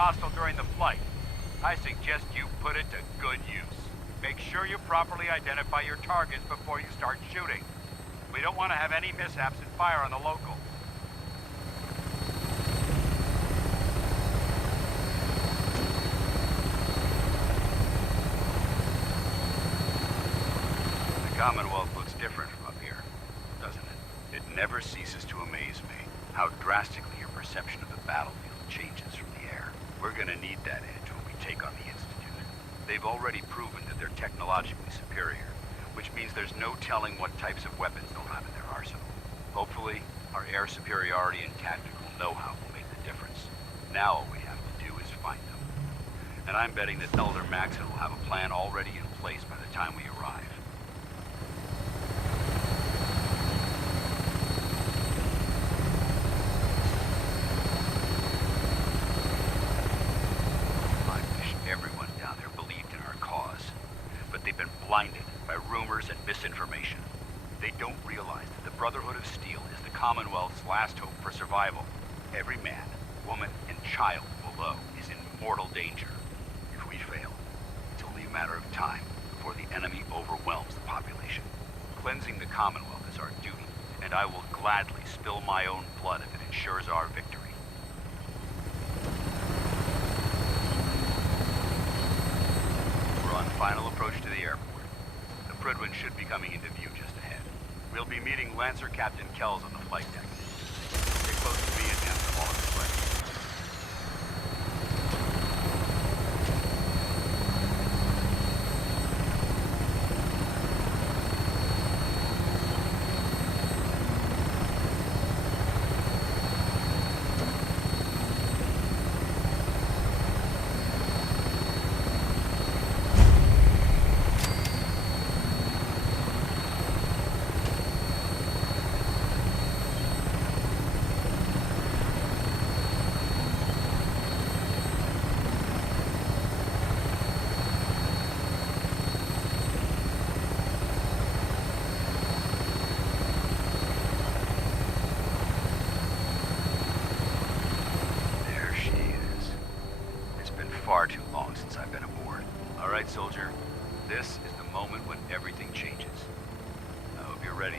hostile during the flight. I suggest you put it to good use. Make sure you properly identify your targets before you start shooting. We don't want to have any mishaps and fire on the locals. The Commonwealth looks different from up here, doesn't it? It never ceases to amaze me how drastically your perception of the battlefield changes from the air. We're gonna need that edge when we take on the Institute. They've already proven that they're technologically superior, which means there's no telling what types of weapons they'll have in their arsenal. Hopefully, our air superiority and tactical know-how will make the difference. Now all we have to do is find them. And I'm betting that Elder Maxon will have a plan already in place by the time we arrive. Blinded by rumors and misinformation. They don't realize that the Brotherhood of Steel is the Commonwealth's last hope for survival. Every man, woman, and child below is in mortal danger. If we fail, it's only a matter of time before the enemy overwhelms the population. Cleansing the Commonwealth is our duty, and I will gladly spill my own blood if it ensures our victory. We're on final approach to the airport. Prydwen should be coming into view just ahead. We'll be meeting Lancer Captain Kells on the flight deck. Stay close to me and him for all of his flight. Far too long since I've been aboard. All right, soldier. This is the moment when everything changes. I hope you're ready.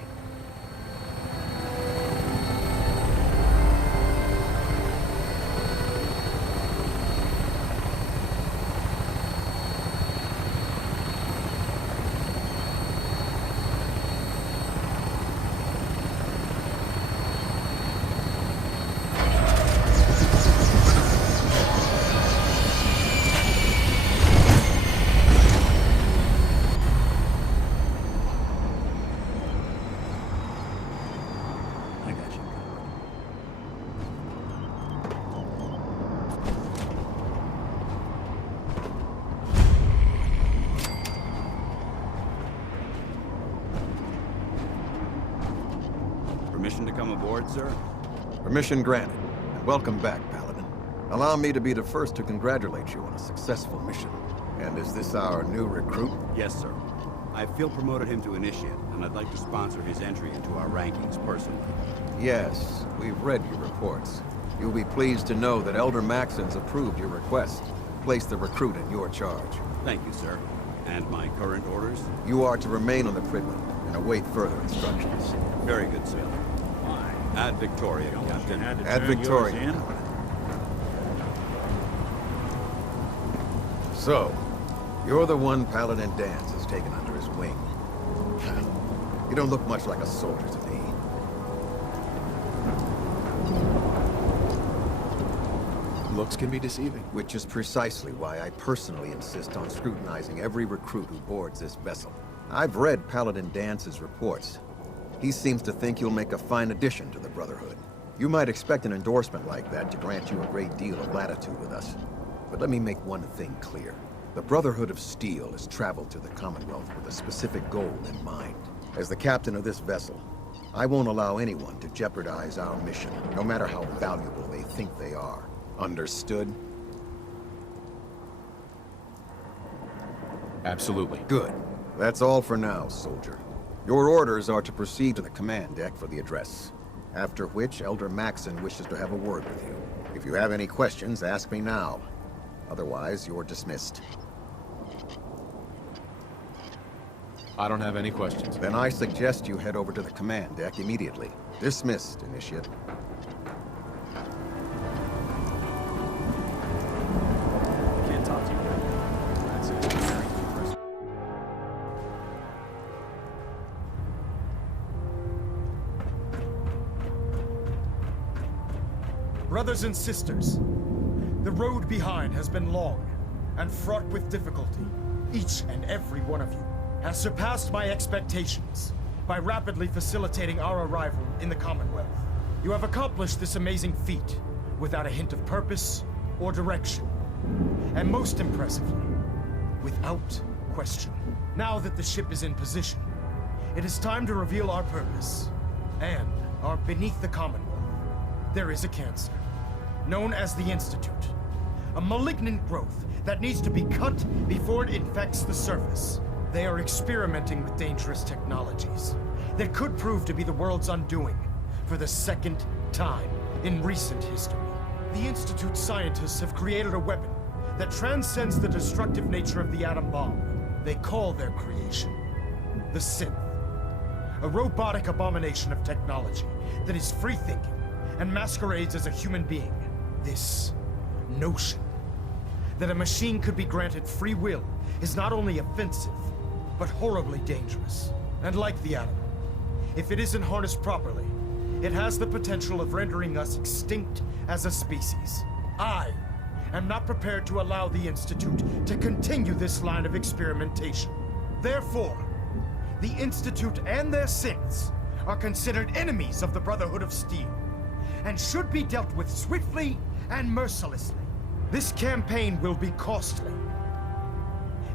Permission to come aboard, sir? Permission granted, and welcome back, Paladin. Allow me to be the first to congratulate you on a successful mission. And is this our new recruit? Yes, sir. I feel promoted him to initiate, and I'd like to sponsor his entry into our rankings personally. Yes, we've read your reports. You'll be pleased to know that Elder Maxon's approved your request. Place the recruit in your charge. Thank you, sir. And my current orders? You are to remain on the Prydwen and await further instructions. Very good, sir. Ad Victoria, Captain. Ad Victoria. So, you're the one Paladin Danse has taken under his wing. You don't look much like a soldier to me. Looks can be deceiving. Which is precisely why I personally insist on scrutinizing every recruit who boards this vessel. I've read Paladin Dance's reports. He seems to think you'll make a fine addition to the Brotherhood. You might expect an endorsement like that to grant you a great deal of latitude with us. But let me make one thing clear. The Brotherhood of Steel has traveled to the Commonwealth with a specific goal in mind. As the captain of this vessel, I won't allow anyone to jeopardize our mission, no matter how valuable they think they are. Understood? Absolutely. Good. That's all for now, soldier. Your orders are to proceed to the command deck for the address. After which, Elder Maxon wishes to have a word with you. If you have any questions, ask me now. Otherwise, you're dismissed. I don't have any questions. Then I suggest you head over to the command deck immediately. Dismissed, Initiate. Can't talk to you. That's it. Very impressive. Brothers and sisters, the road behind has been long and fraught with difficulty. Each and every one of you has surpassed my expectations by rapidly facilitating our arrival in the Commonwealth. You have accomplished this amazing feat without a hint of purpose or direction. And most impressively, without question. Now that the ship is in position, it is time to reveal our purpose and our beneath the Commonwealth. There is a cancer, known as the Institute. A malignant growth that needs to be cut before it infects the surface. They are experimenting with dangerous technologies that could prove to be the world's undoing for the second time in recent history. The Institute scientists have created a weapon that transcends the destructive nature of the atom bomb. They call their creation the Synth. A robotic abomination of technology that is free-thinking and masquerades as a human being. This notion that a machine could be granted free will is not only offensive, but horribly dangerous. And like the atom, if it isn't harnessed properly, it has the potential of rendering us extinct as a species. I am not prepared to allow the Institute to continue this line of experimentation. Therefore, the Institute and their synths are considered enemies of the Brotherhood of Steel, and should be dealt with swiftly and mercilessly. This campaign will be costly,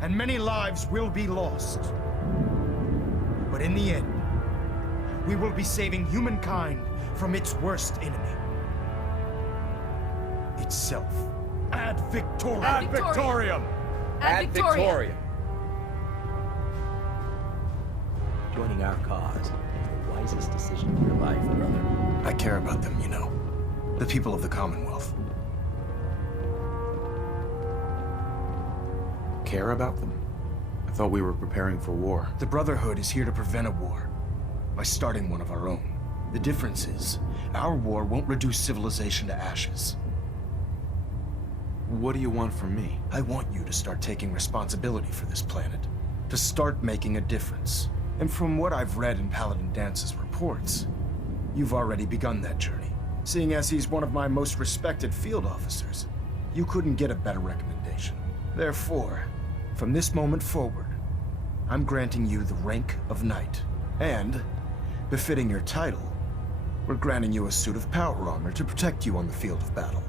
and many lives will be lost. But in the end, we will be saving humankind from its worst enemy. Itself. Ad Victoriam! Ad Victoriam! Ad Victoriam! Joining our cause is the wisest decision of your life, brother. I care about them, you know. The people of the Commonwealth. Care about them? I thought we were preparing for war. The Brotherhood is here to prevent a war by starting one of our own. The difference is, our war won't reduce civilization to ashes. What do you want from me? I want you to start taking responsibility for this planet. To start making a difference. And from what I've read in Paladin Dance's reports, you've already begun that journey. Seeing as he's one of my most respected field officers, you couldn't get a better recommendation. Therefore, from this moment forward, I'm granting you the rank of Knight. And, befitting your title, we're granting you a suit of power armor to protect you on the field of battle.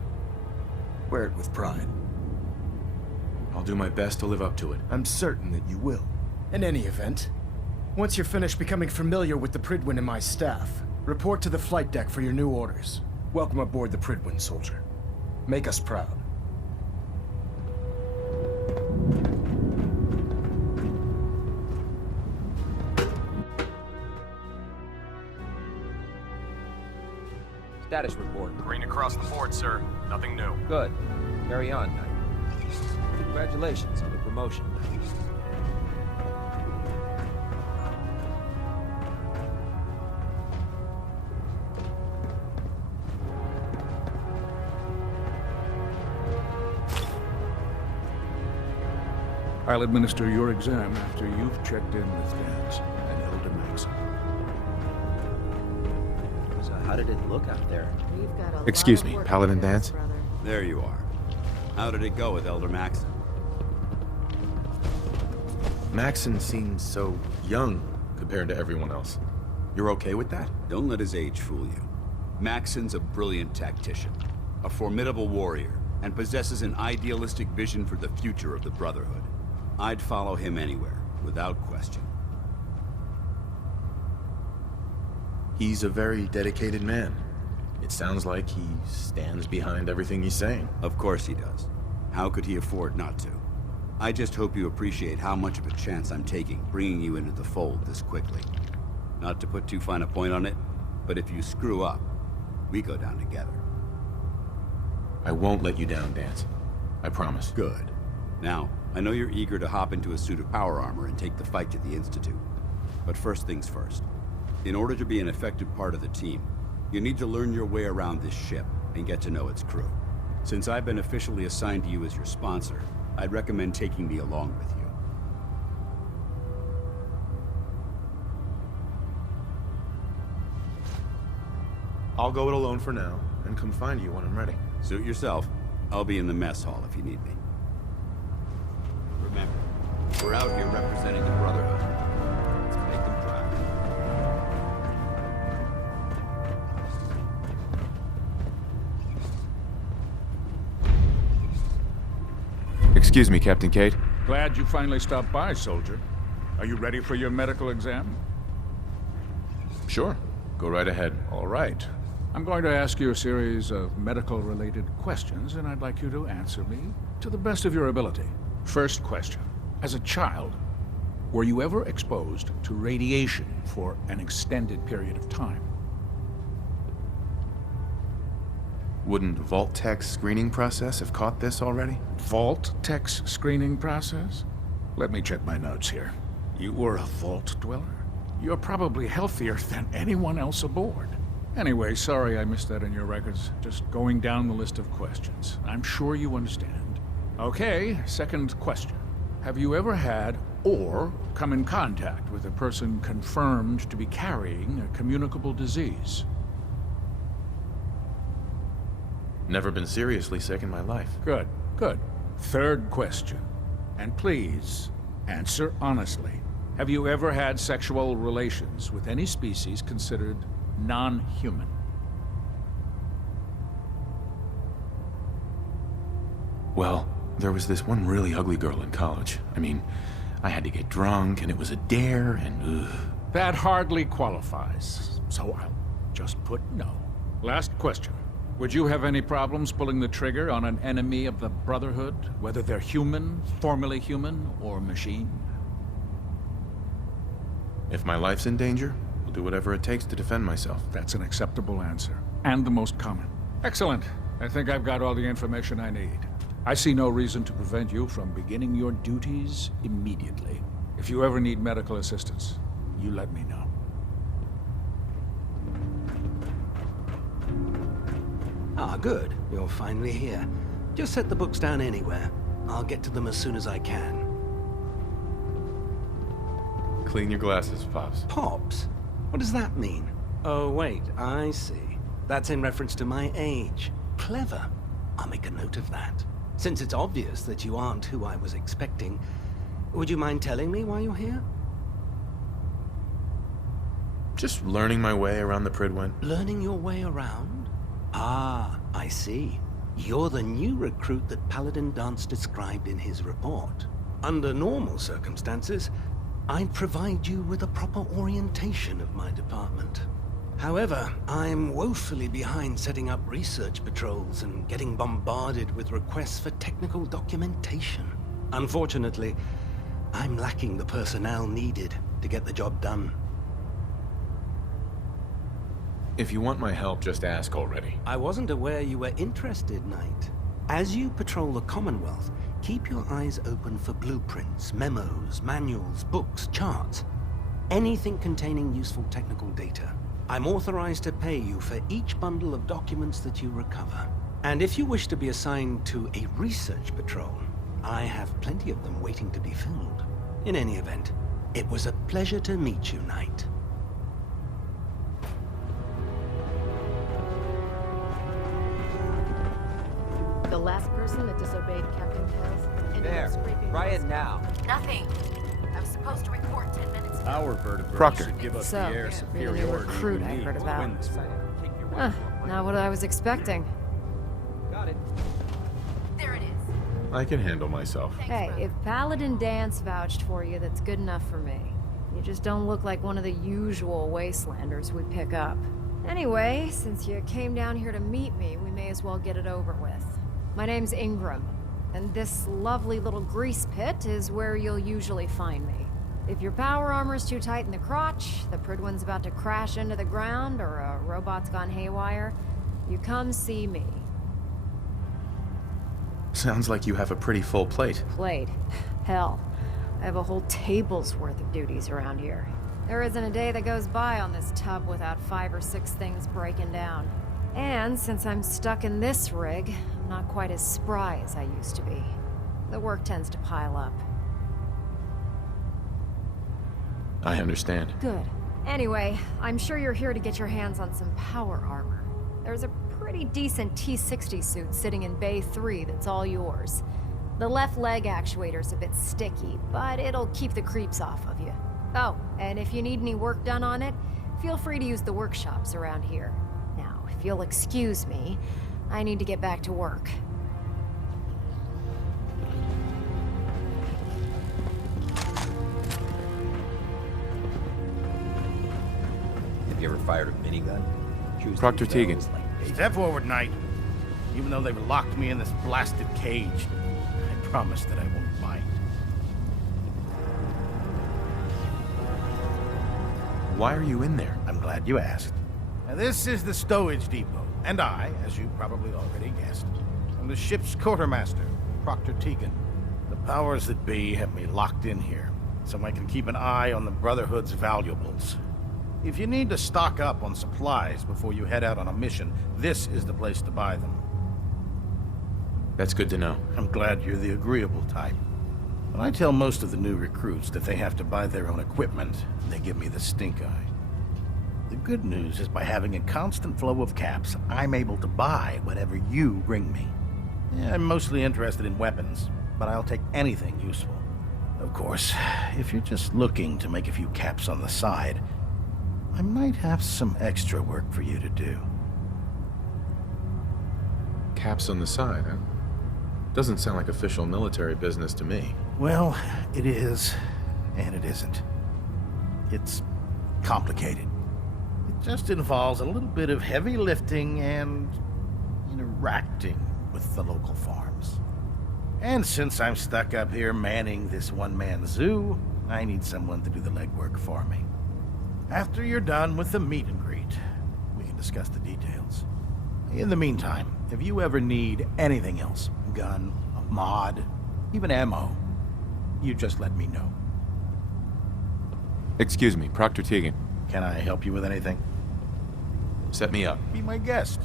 Wear it with pride. I'll do my best to live up to it. I'm certain that you will. In any event, once you're finished becoming familiar with the Pridwin and my staff, report to the flight deck for your new orders. Welcome aboard the Pridwin, soldier. Make us proud. Status report. Green across the board, sir. Nothing new. Good. Carry on, Knight. Congratulations on the promotion. I'll administer your exam after you've checked in with Dance and Elder Maxim. So how did it look out there? Excuse me, Paladin Dance? There you are. How did it go with Elder Maxon? Maxon seems so young compared to everyone else. You're okay with that? Don't let his age fool you. Maxon's a brilliant tactician, a formidable warrior, and possesses an idealistic vision for the future of the Brotherhood. I'd follow him anywhere, without question. He's a very dedicated man. It sounds like he stands behind everything he's saying. Of course he does. How could he afford not to? I just hope you appreciate how much of a chance I'm taking bringing you into the fold this quickly. Not to put too fine a point on it, but if you screw up, we go down together. I won't let you down, Dance. I promise. Good. Now, I know you're eager to hop into a suit of power armor and take the fight to the Institute. But first things first. In order to be an effective part of the team, you need to learn your way around this ship and get to know its crew. Since I've been officially assigned to you as your sponsor, I'd recommend taking me along with you. I'll go it alone for now, and come find you when I'm ready. Suit yourself. I'll be in the mess hall if you need me. Remember, we're out here representing the Brotherhood. Let's make them proud. Excuse me, Captain Cade. Glad you finally stopped by, soldier. Are you ready for your medical exam? Sure. Go right ahead. All right. I'm going to ask you a series of medical-related questions, and I'd like you to answer me to the best of your ability. First question. As a child, were you ever exposed to radiation for an extended period of time? Wouldn't Vault-Tech's screening process have caught this already? Vault-Tech's screening process? Let me check my notes here. You were a Vault dweller? You're probably healthier than anyone else aboard. Anyway, sorry I missed that in your records. Just going down the list of questions. I'm sure you understand. Okay, second question. Have you ever had or come in contact with a person confirmed to be carrying a communicable disease? Never been seriously sick in my life. Good, good. Third question. And please, answer honestly. Have you ever had sexual relations with any species considered non-human? Well, there was this one really ugly girl in college. I mean, I had to get drunk, and it was a dare, and ugh. That hardly qualifies, so I'll just put no. Last question. Would you have any problems pulling the trigger on an enemy of the Brotherhood, whether they're human, formerly human, or machine? If my life's in danger, I'll do whatever it takes to defend myself. That's an acceptable answer, and the most common. Excellent. I think I've got all the information I need. I see no reason to prevent you from beginning your duties immediately. If you ever need medical assistance, you let me know. Ah, good. You're finally here. Just set the books down anywhere. I'll get to them as soon as I can. Clean your glasses, Pops. Pops? What does that mean? Oh, wait, I see. That's in reference to my age. Clever. I'll make a note of that. Since it's obvious that you aren't who I was expecting, would you mind telling me why you're here? Just learning my way around the Pridwen. Learning your way around? Ah, I see. You're the new recruit that Paladin Dance described in his report. Under normal circumstances, I'd provide you with a proper orientation of my department. However, I'm woefully behind setting up research patrols and getting bombarded with requests for technical documentation. Unfortunately, I'm lacking the personnel needed to get the job done. If you want my help, just ask already. I wasn't aware you were interested, Knight. As you patrol the Commonwealth, keep your eyes open for blueprints, memos, manuals, books, charts. Anything containing useful technical data. I'm authorized to pay you for each bundle of documents that you recover. And if you wish to be assigned to a research patrol, I have plenty of them waiting to be filled. In any event, it was a pleasure to meet you, Knight. The last person that disobeyed Captain Pez. There. Try it now. Nothing. I was supposed to report 10 minutes ago. Our vertebrae Proctor. should give us So, the air really a superiority recruit we I need heard to about. win this war. Not what I was expecting. Got it. There it is. I can handle myself. Hey, if Paladin Dance vouched for you, that's good enough for me. You just don't look like one of the usual wastelanders we pick up. Anyway, since you came down here to meet me, we may as well get it over with. My name's Ingram, and this lovely little grease pit is where you'll usually find me. If your power armor's too tight in the crotch, the Pridwen's about to crash into the ground, or a robot's gone haywire, you come see me. Sounds like you have a pretty full plate. Plate. Hell, I have a whole table's worth of duties around here. There isn't a day that goes by on this tub without 5 or 6 things breaking down. And since I'm stuck in this rig, I'm not quite as spry as I used to be. The work tends to pile up. I understand. Good. Anyway, I'm sure you're here to get your hands on some power armor. There's a pretty decent T-60 suit sitting in Bay 3 that's all yours. The left leg actuator's a bit sticky, but it'll keep the creeps off of you. Oh, and if you need any work done on it, feel free to use the workshops around here. Now, if you'll excuse me, I need to get back to work. Have you ever fired a minigun? Proctor Tegan. Step forward, Knight. Even though they've locked me in this blasted cage, I promise that I won't bite. Why are you in there? I'm glad you asked. Now, this is the stowage depot, and I, as you probably already guessed, am the ship's quartermaster, Proctor Tegan. The powers that be have me locked in here, so I can keep an eye on the Brotherhood's valuables. If you need to stock up on supplies before you head out on a mission, this is the place to buy them. That's good to know. I'm glad you're the agreeable type. When I tell most of the new recruits that they have to buy their own equipment, they give me the stink eye. The good news is by having a constant flow of caps, I'm able to buy whatever you bring me. Yeah, I'm mostly interested in weapons, but I'll take anything useful. Of course, if you're just looking to make a few caps on the side, I might have some extra work for you to do. Caps on the side, huh? Doesn't sound like official military business to me. Well, it is, and it isn't. It's complicated. It just involves a little bit of heavy lifting and interacting with the local farms. And since I'm stuck up here manning this one-man zoo, I need someone to do the legwork for me. After you're done with the meet and greet, we can discuss the details. In the meantime, if you ever need anything else, gun, a mod, even ammo, you just let me know. Excuse me, Proctor Tegan. Can I help you with anything? Set me up. Be my guest.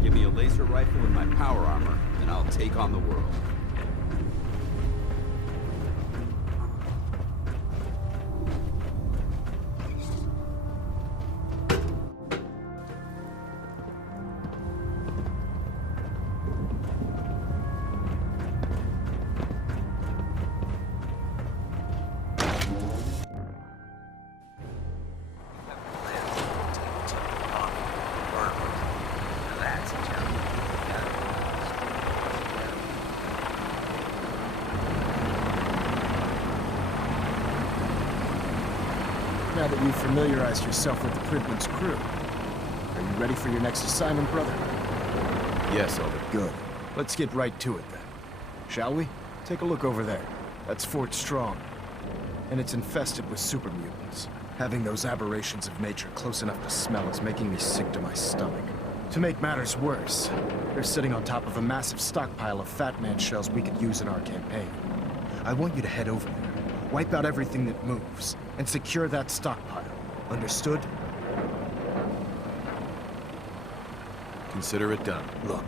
Give me a laser rifle and my power armor, and I'll take on the world. Now that you've familiarized yourself with the Pridman's crew, are you ready for your next assignment, brother? Yes, Elder. Good. Let's get right to it then. Shall we? Take a look over there. That's Fort Strong. And it's infested with super mutants. Having those aberrations of nature close enough to smell is making me sick to my stomach. To make matters worse, they're sitting on top of a massive stockpile of Fat Man shells we could use in our campaign. I want you to head over there, wipe out everything that moves, and secure that stockpile. Understood? Consider it done. Look,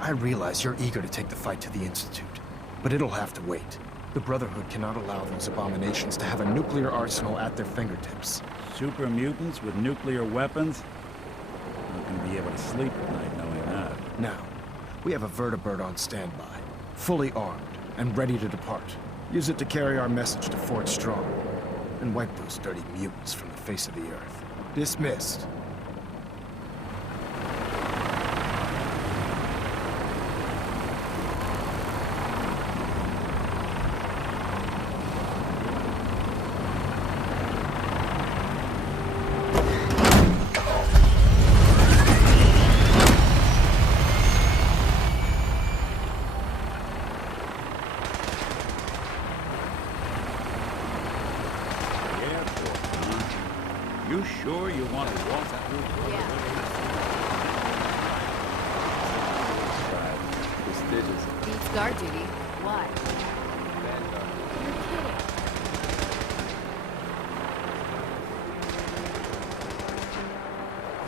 I realize you're eager to take the fight to the Institute, but it'll have to wait. The Brotherhood cannot allow those abominations to have a nuclear arsenal at their fingertips. Super mutants with nuclear weapons? Not gonna be able to sleep at night knowing that. Now, we have a vertibird on standby, fully armed and ready to depart. Use it to carry our message to Fort Strong, and wipe those dirty mutants from the face of the earth. Dismissed. You sure you want to walk that route? Yeah. Prestigious. Beats guard duty. Why? You're kidding.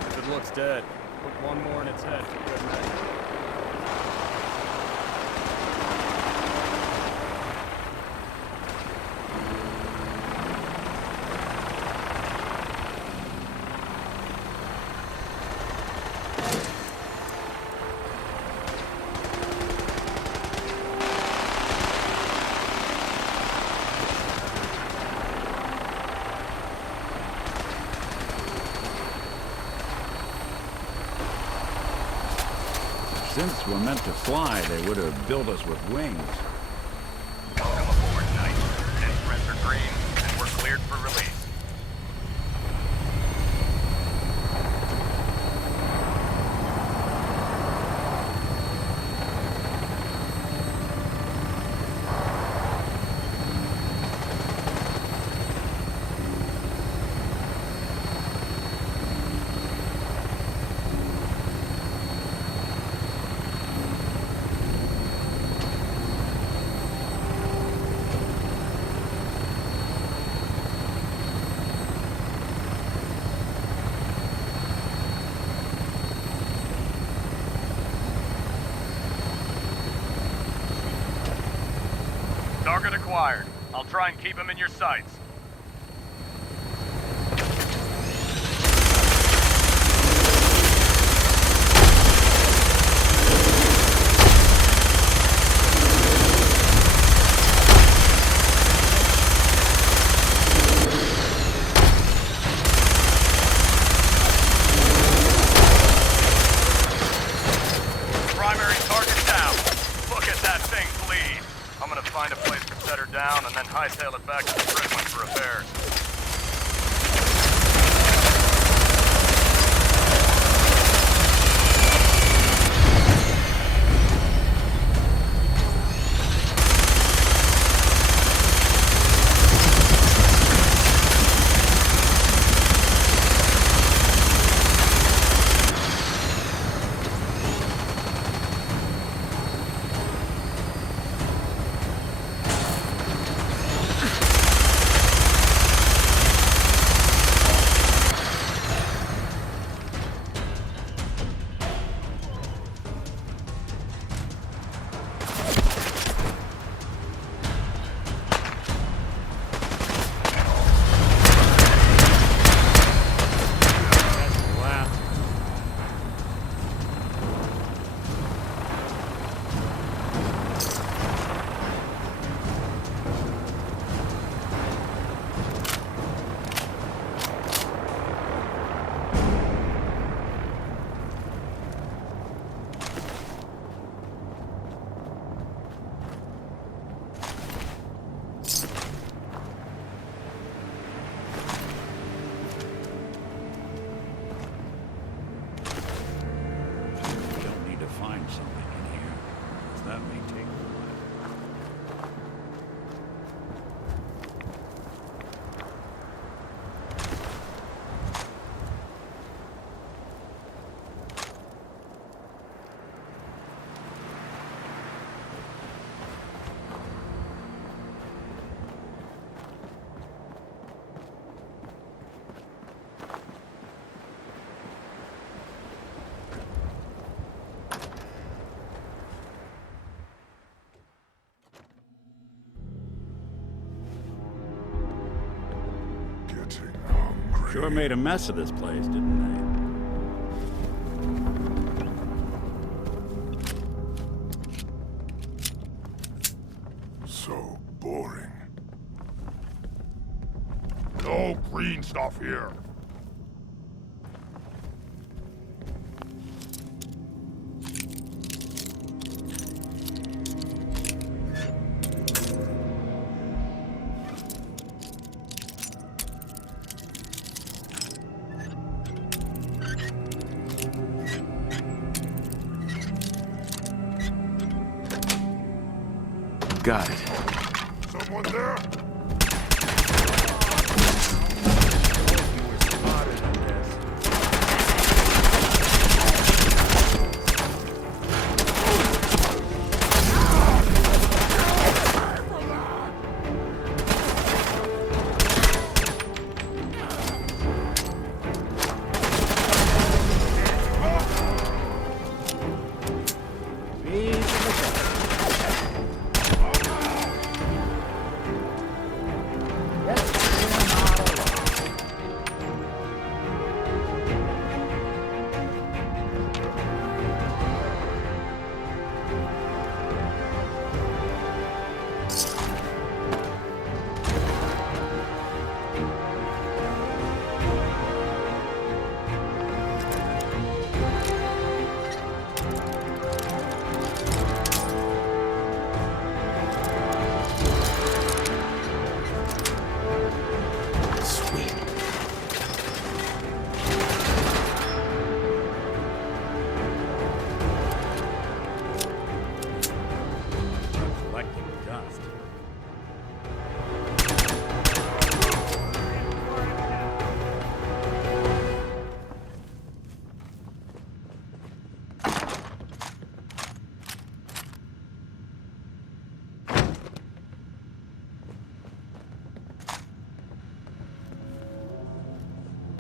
If it looks dead, put one more in its head. Good night. Since we're meant to fly, they would have built us with wings. Welcome aboard, Knight. Instruments are green, and we're cleared for release. Target acquired. I'll try and keep him in your sights. Primary target down. Look at that thing bleed. I'm gonna find a place to set her down and then hightail it back to the Bridgeland for repairs. Getting hungry. Sure made a mess of this place, didn't they? So boring. No green stuff here. Got it. Someone there?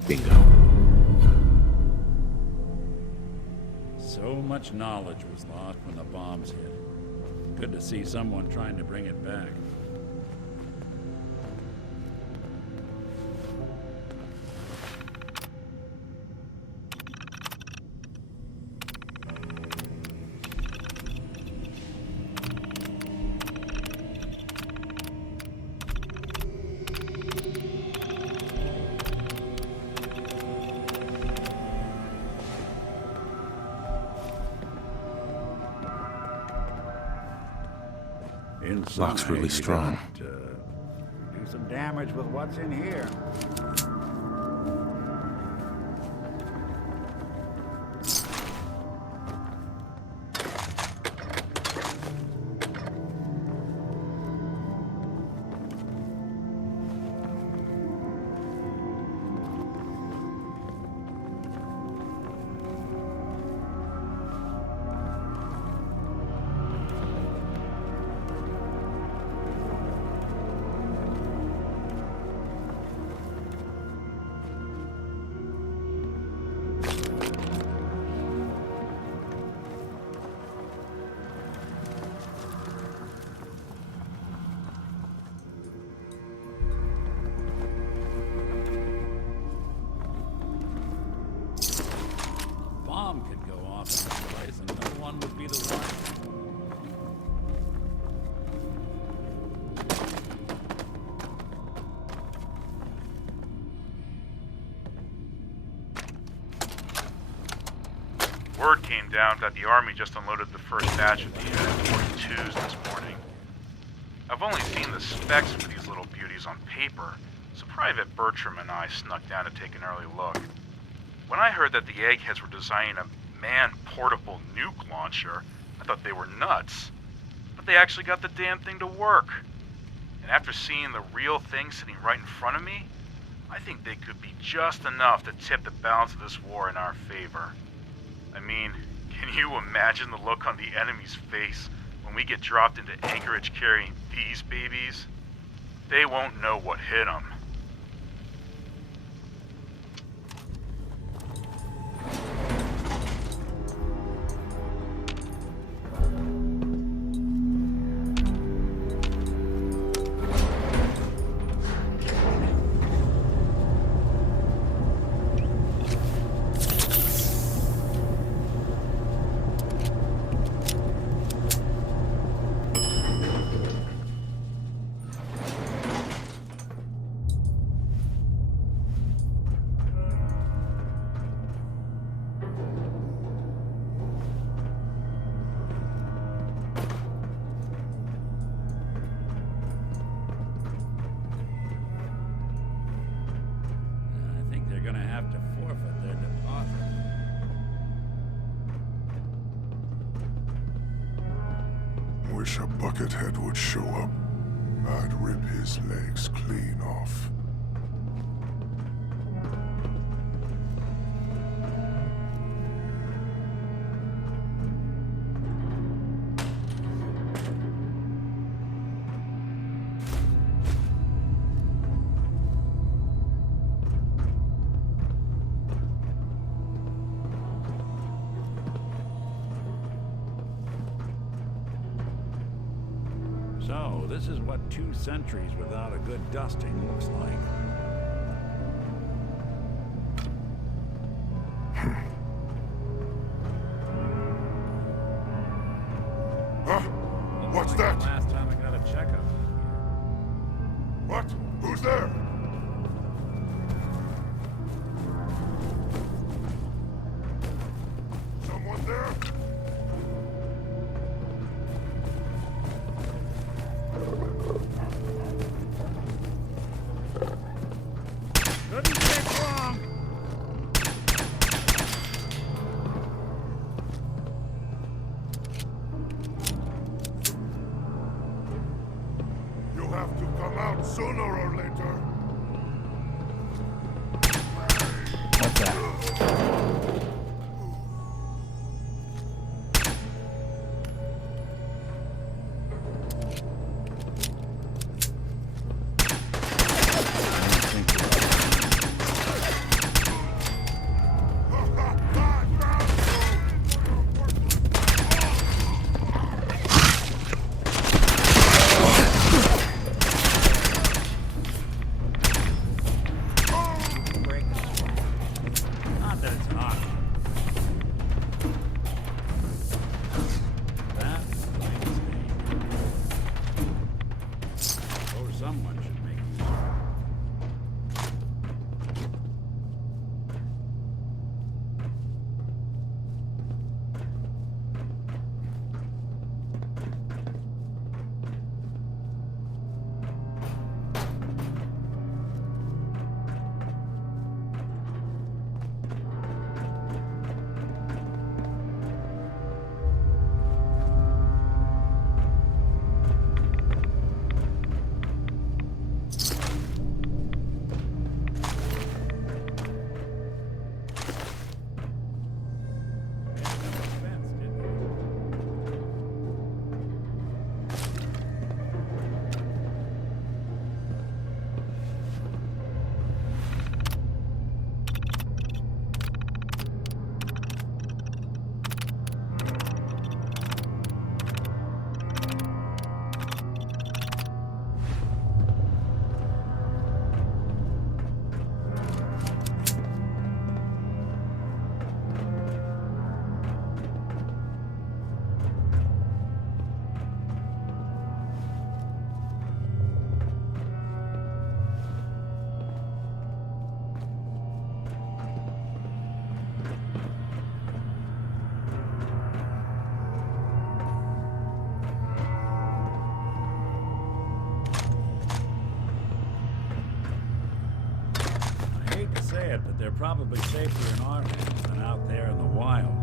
Bingo. So much knowledge was lost when the bombs hit. Good to see someone trying to bring it back. Lock's really strong. Do some damage with what's in here. Bomb could go off in this place and no one would be the one. Word came down that the Army just unloaded the first batch of the 42s this morning. I've only seen the specs for these little beauties on paper, so Private Bertram and I snuck down to take an early look. When I heard that the eggheads were designing a man-portable nuke launcher, I thought they were nuts. But they actually got the damn thing to work. And after seeing the real thing sitting right in front of me, I think they could be just enough to tip the balance of this war in our favor. I mean, can you imagine the look on the enemy's face when we get dropped into Anchorage carrying these babies? They won't know what hit them. wish a buckethead would show up. I'd rip his legs clean off. So, this is what 2 centuries without a good dusting looks like. Huh? What's Like that? the last time I got a checkup. What? Who's there? Someone there? Couldn't take long. You'll have to come out sooner or later. What's that? Not that it's an option. That is a mistake. Or someone should make use of it. I hate to say it, but they're probably safer in our hands than out there in the wild.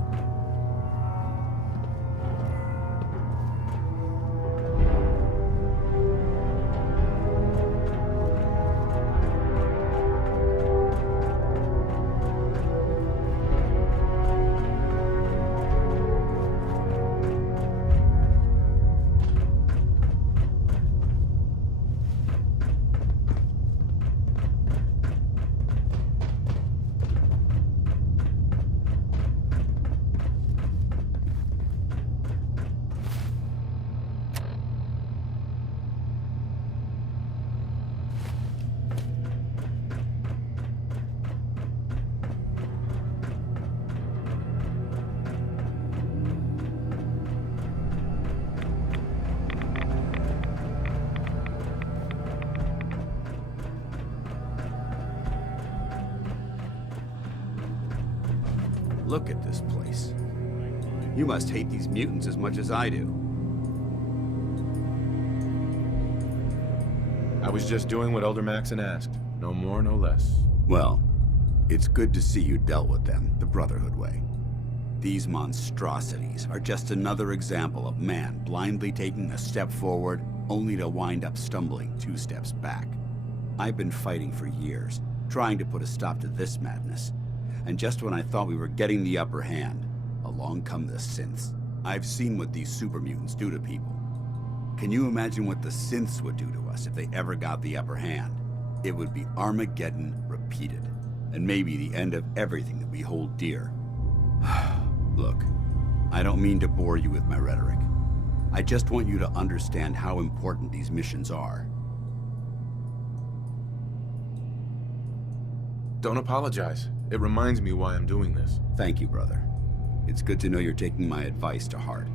Look at this place. You must hate these mutants as much as I do. I was just doing what Elder Maxon asked. No more, no less. Well, it's good to see you dealt with them the Brotherhood way. These monstrosities are just another example of man blindly taking a step forward, only to wind up stumbling 2 steps back. I've been fighting for years, trying to put a stop to this madness. And just when I thought we were getting the upper hand, along come the synths. I've seen what these super mutants do to people. Can you imagine what the synths would do to us if they ever got the upper hand? It would be Armageddon repeated, and maybe the end of everything that we hold dear. Look, I don't mean to bore you with my rhetoric. I just want you to understand how important these missions are. Don't apologize. It reminds me why I'm doing this. Thank you, brother. It's good to know you're taking my advice to heart.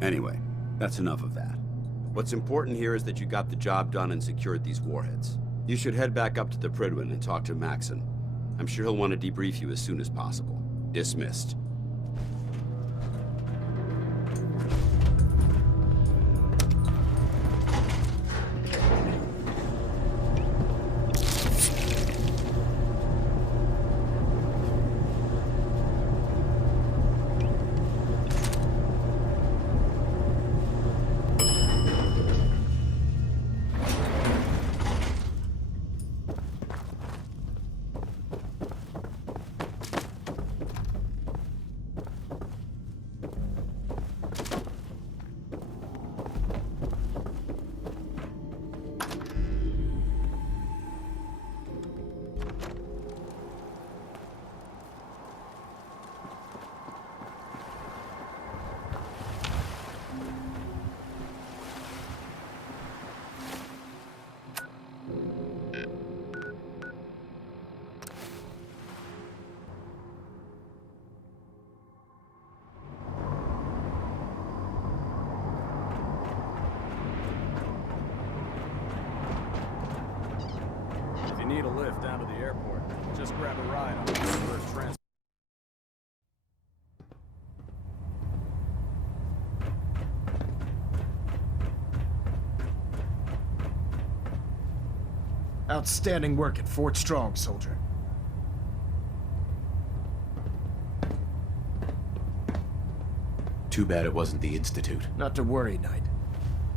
Anyway, that's enough of that. What's important here is that you got the job done and secured these warheads. You should head back up to the Prydwen and talk to Maxon. I'm sure he'll want to debrief you as soon as possible. Dismissed. If you need a lift down to the airport, just grab a ride on the first transport. Outstanding work at Fort Strong, soldier. Too bad it wasn't the Institute. Not to worry, Knight.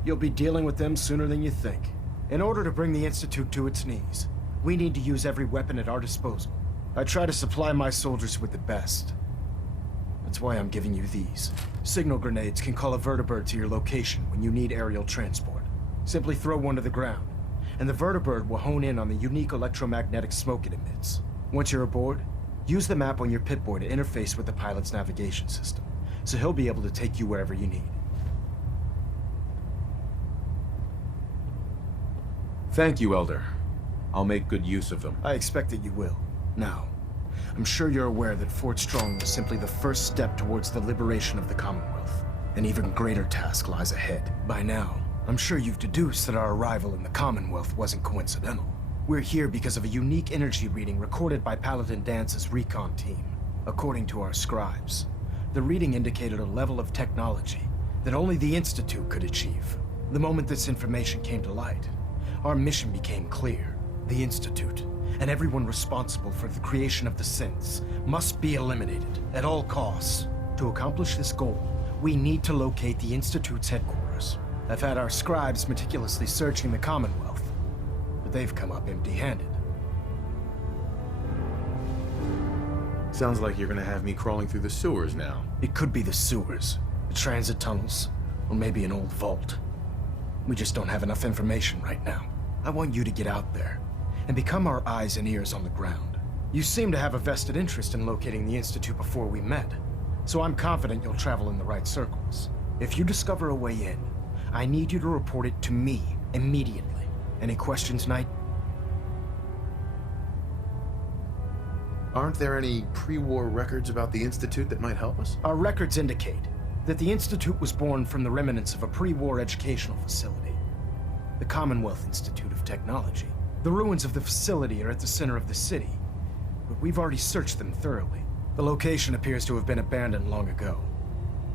You'll be dealing with them sooner than you think. In order to bring the Institute to its knees, we need to use every weapon at our disposal. I try to supply my soldiers with the best. That's why I'm giving you these. Signal grenades can call a vertibird to your location when you need aerial transport. Simply throw one to the ground, and the vertibird will hone in on the unique electromagnetic smoke it emits. Once you're aboard, use the map on your Pip-Boy to interface with the pilot's navigation system, so he'll be able to take you wherever you need. Thank you, Elder. I'll make good use of them. I expect that you will. Now, I'm sure you're aware that Fort Strong was simply the first step towards the liberation of the Commonwealth. An even greater task lies ahead. By now, I'm sure you've deduced that our arrival in the Commonwealth wasn't coincidental. We're here because of a unique energy reading recorded by Paladin Dance's recon team. According to our scribes, the reading indicated a level of technology that only the Institute could achieve. The moment this information came to light, our mission became clear. The Institute, and everyone responsible for the creation of the synths, must be eliminated at all costs. To accomplish this goal, we need to locate the Institute's headquarters. I've had our scribes meticulously searching the Commonwealth, but they've come up empty-handed. Sounds like you're gonna have me crawling through the sewers now. It could be the sewers, the transit tunnels, or maybe an old vault. We just don't have enough information right now. I want you to get out there and become our eyes and ears on the ground. You seem to have a vested interest in locating the Institute before we met, so I'm confident you'll travel in the right circles. If you discover a way in, I need you to report it to me immediately. Any questions, Knight? Aren't there any pre-war records about the Institute that might help us? Our records indicate that the Institute was born from the remnants of a pre-war educational facility, the Commonwealth Institute of Technology. The ruins of the facility are at the center of the city, but we've already searched them thoroughly. The location appears to have been abandoned long ago,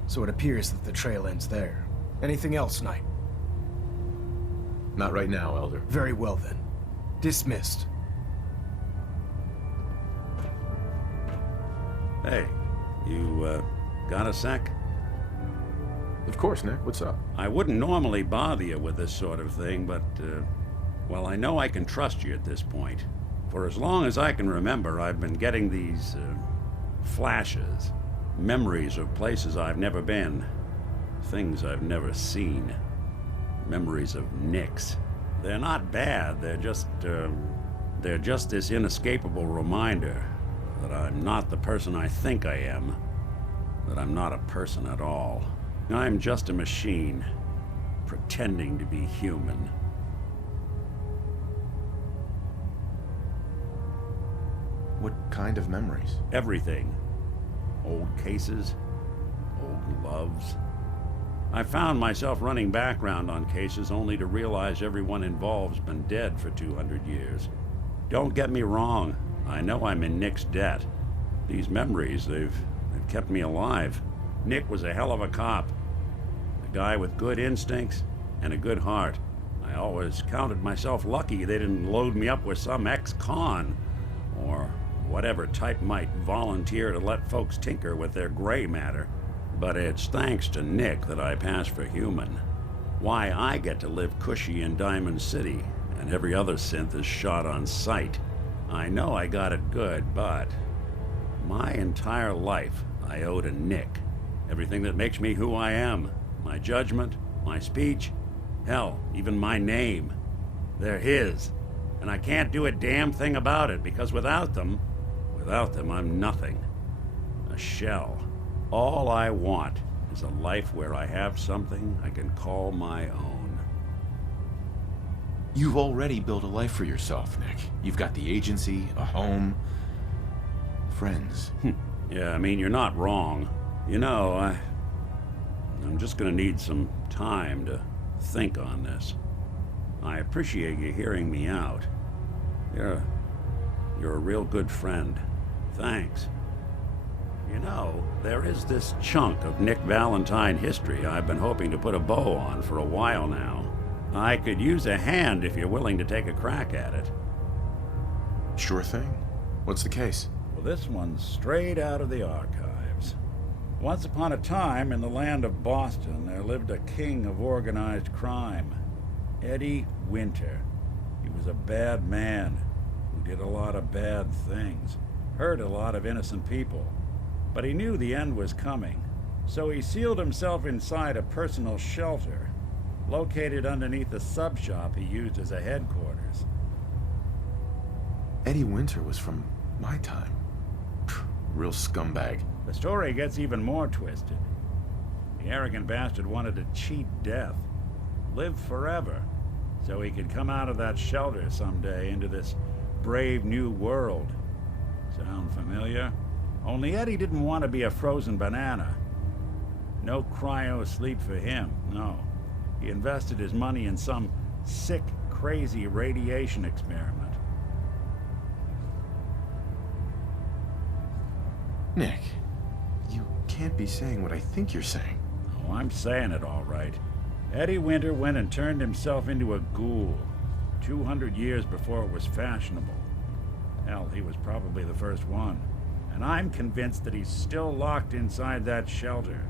so it appears that the trail ends there. Anything else, Knight? Not right now, Elder. Very well then. Dismissed. Hey, you, Got a sec? Of course, Nick. What's up? I wouldn't normally bother you with this sort of thing, but, well, I know I can trust you at this point. For as long as I can remember, I've been getting these, flashes. Memories of places I've never been. Things I've never seen. Memories of Nicks. They're not bad, they're just this inescapable reminder that I'm not the person I think I am. That I'm not a person at all. I'm just a machine, pretending to be human. What kind of memories? Everything. Old cases, old loves. I found myself running background on cases only to realize everyone involved's been dead for 200 years. Don't get me wrong, I know I'm in Nick's debt. These memories, they've kept me alive. Nick was a hell of a cop. A guy with good instincts and a good heart. I always counted myself lucky they didn't load me up with some ex-con, or whatever type might volunteer to let folks tinker with their gray matter. But it's thanks to Nick that I pass for human. Why I get to live cushy in Diamond City, and every other synth is shot on sight. I know I got it good, but my entire life I owe to Nick. Everything that makes me who I am. My judgment, my speech, hell, even my name. They're his. And I can't do a damn thing about it, because without them, I'm nothing. A shell. All I want is a life where I have something I can call my own. You've already built a life for yourself, Nick. You've got the agency, a home, friends. Yeah, I mean, you're not wrong. You know, I'm just gonna need some time to think on this. I appreciate you hearing me out. You're a real good friend. Thanks. You know, there is this chunk of Nick Valentine history I've been hoping to put a bow on for a while now. I could use a hand if you're willing to take a crack at it. Sure thing. What's the case? Well, this one's straight out of the archives. Once upon a time, in the land of Boston, there lived a king of organized crime, Eddie Winter. He was a bad man who did a lot of bad things, hurt a lot of innocent people. But he knew the end was coming, so he sealed himself inside a personal shelter, located underneath a sub-shop he used as a headquarters. Eddie Winter was from my time. Real scumbag. The story gets even more twisted. The arrogant bastard wanted to cheat death, live forever, so he could come out of that shelter someday into this brave new world. Sound familiar? Only Eddie didn't want to be a frozen banana. No cryo sleep for him, no. He invested his money in some sick, crazy radiation experiment. Nick, you can't be saying what I think you're saying. Oh, I'm saying it all right. Eddie Winter went and turned himself into a ghoul 200 years before it was fashionable. Hell, he was probably the first one. And I'm convinced that he's still locked inside that shelter,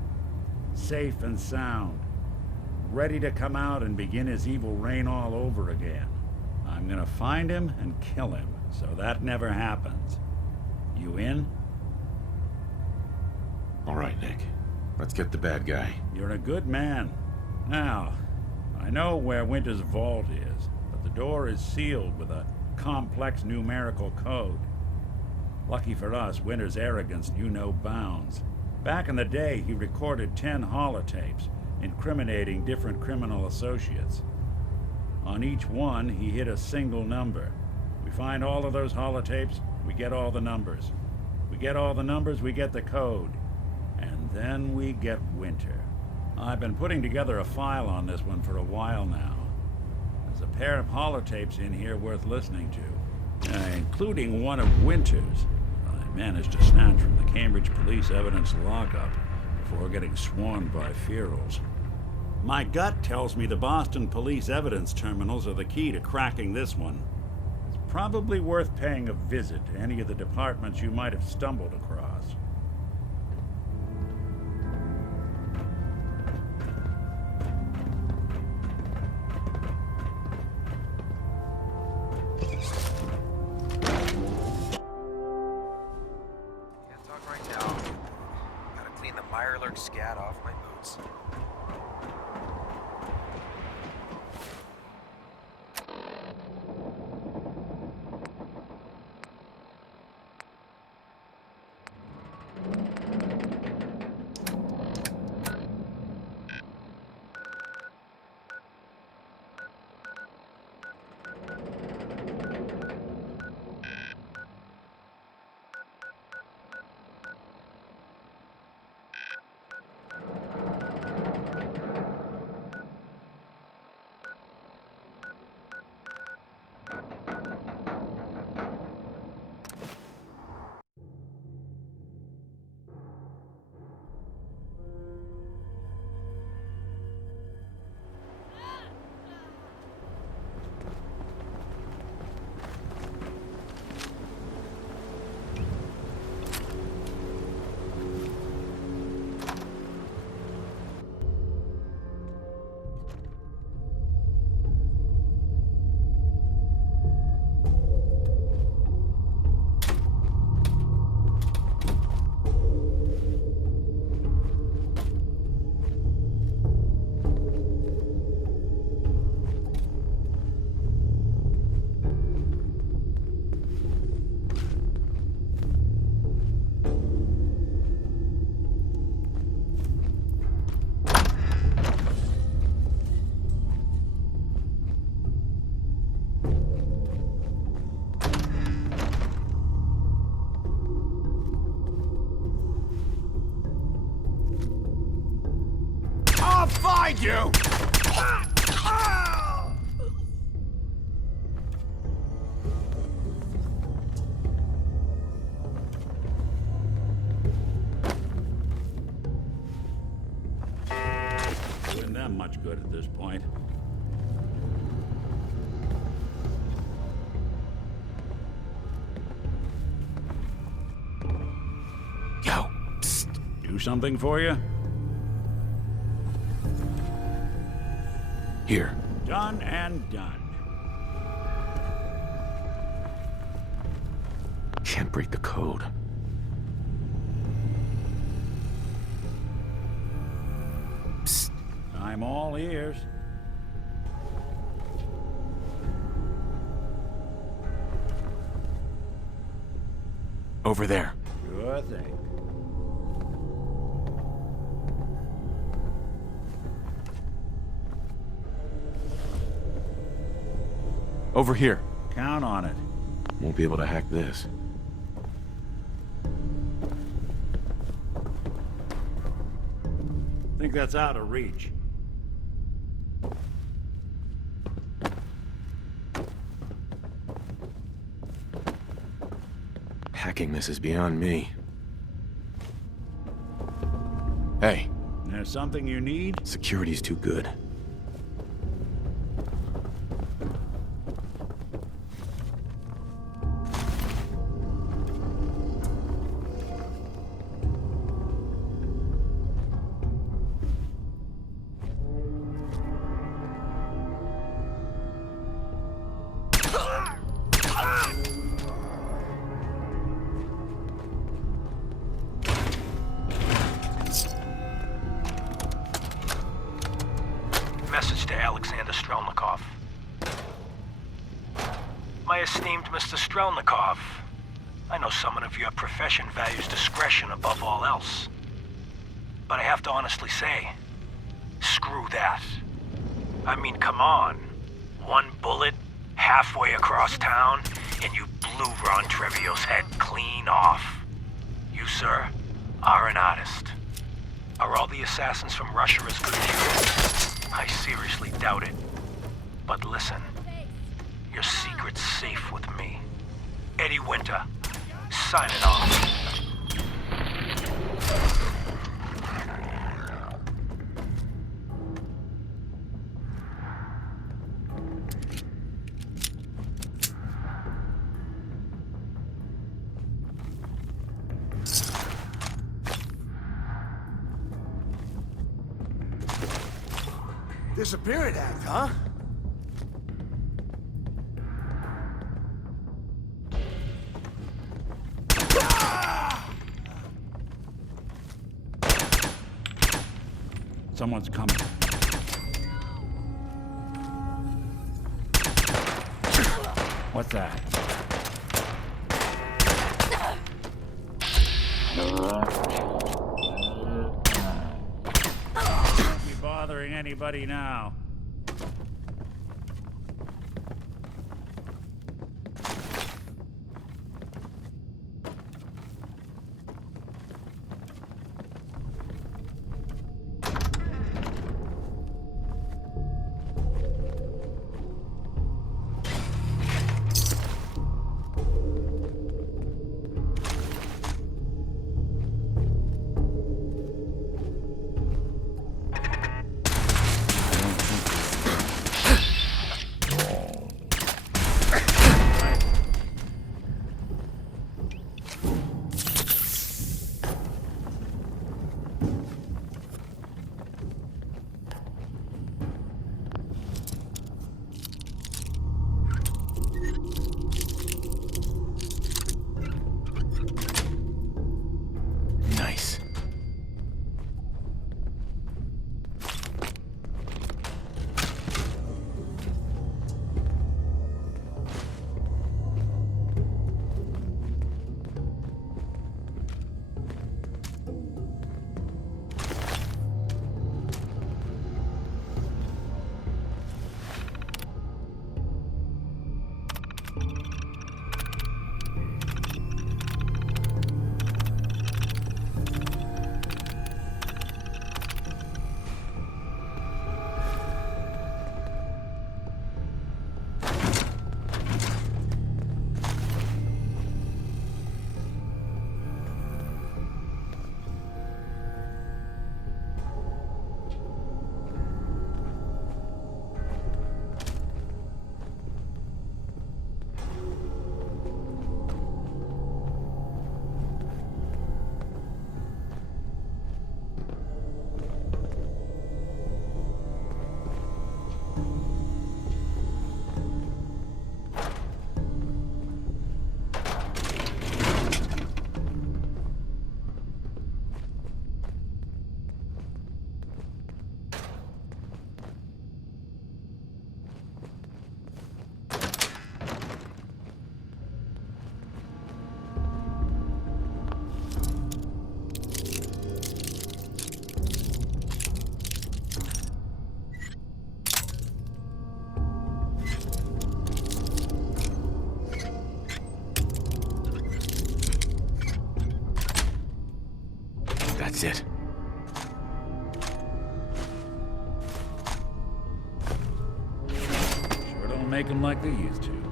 safe and sound, ready to come out and begin his evil reign all over again. I'm gonna find him and kill him, so that never happens. You in? All right, Nick. Let's get the bad guy. You're a good man. Now, I know where Winter's vault is, but the door is sealed with a complex numerical code. Lucky for us, Winter's arrogance knew no bounds. Back in the day, he recorded 10 holotapes, incriminating different criminal associates. On each one, he hit a single number. We find all of those holotapes, we get all the numbers. We get all the numbers, we get the code. And then we get Winter. I've been putting together a file on this one for a while now. There's a pair of holotapes in here worth listening to, including one of Winter's. I managed to snatch from the Cambridge police evidence lockup before getting swarmed by ferals. My gut tells me the Boston police evidence terminals are the key to cracking this one. It's probably worth paying a visit to any of the departments you might have stumbled across. the Mirelurk scat off my boots. I'll find you! Doing them much good at this point. Yo, psst. Do something for you? Here. Done and done. Can't break the code. Psst. I'm all ears. Over there. Sure thing. Over here. Count on it. Won't be able to hack this. Think that's out of reach. Hacking this is beyond me. Hey. There's something you need? Security's too good. Message to Alexander Strelnikov. My esteemed Mr. Strelnikov, I know someone of your profession values discretion above all else. But I have to honestly say, screw that. I mean, come on. One bullet, halfway across town, and you blew Ron Treviot's head clean off. You, sir, are an artist. Are all the assassins from Russia as good as you? I seriously doubt it. But listen, your secret's safe with me. Eddie Winter, signing off. Disappearing act, huh? Someone's coming. What's that? Don't be bothering anybody now. Nice. That's it. Sure don't make them like they used to.